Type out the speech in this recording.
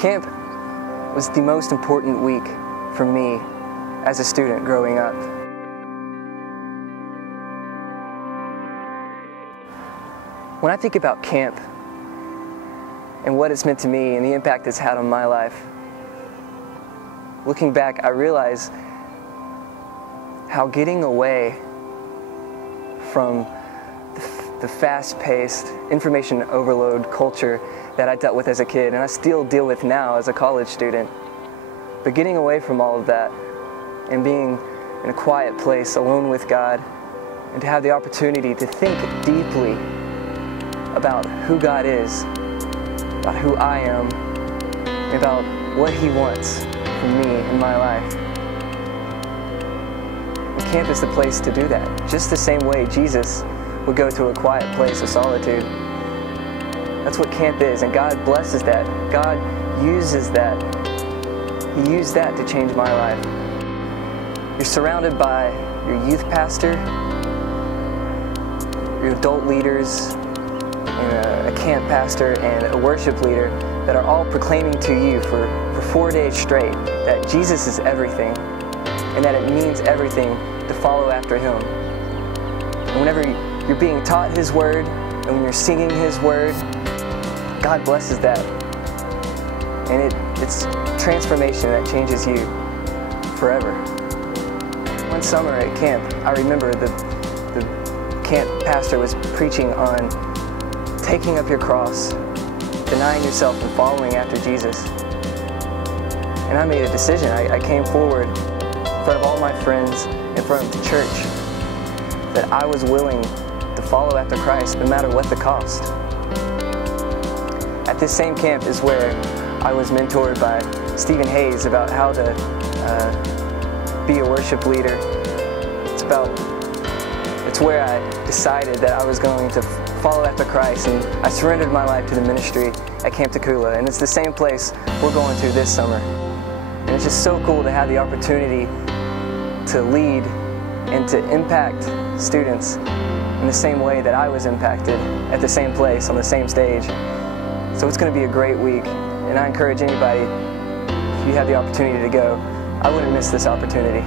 Camp was the most important week for me as a student growing up. When I think about camp and what it's meant to me and the impact it's had on my life, looking back, I realize how getting away from the fast-paced, information overload culture that I dealt with as a kid, and I still deal with now as a college student. But getting away from all of that and being in a quiet place alone with God, and to have the opportunity to think deeply about who God is, about who I am, and about what He wants from me in my life. And camp is the place to do that, just the same way Jesus would go to a quiet place of solitude. That's what camp is, and God blesses that. God uses that. He used that to change my life. You're surrounded by your youth pastor, your adult leaders, and a camp pastor and a worship leader that are all proclaiming to you for 4 days straight that Jesus is everything and that it means everything to follow after Him. And whenever you're being taught His Word and when you're singing His Word, God blesses that. And it's transformation that changes you forever. One summer at camp, I remember the camp pastor was preaching on taking up your cross, denying yourself and following after Jesus. And I made a decision. I came forward in front of all my friends, in front of the church, that I was willing to follow after Christ no matter what the cost. At this same camp is where I was mentored by Stephen Hayes about how to be a worship leader. It's where I decided that I was going to follow after Christ, and I surrendered my life to the ministry at Camp Takula, and it's the same place we're going to this summer. And it's just so cool to have the opportunity to lead and to impact students in the same way that I was impacted at the same place on the same stage. So it's going to be a great week, and I encourage anybody, if you have the opportunity to go, I wouldn't miss this opportunity.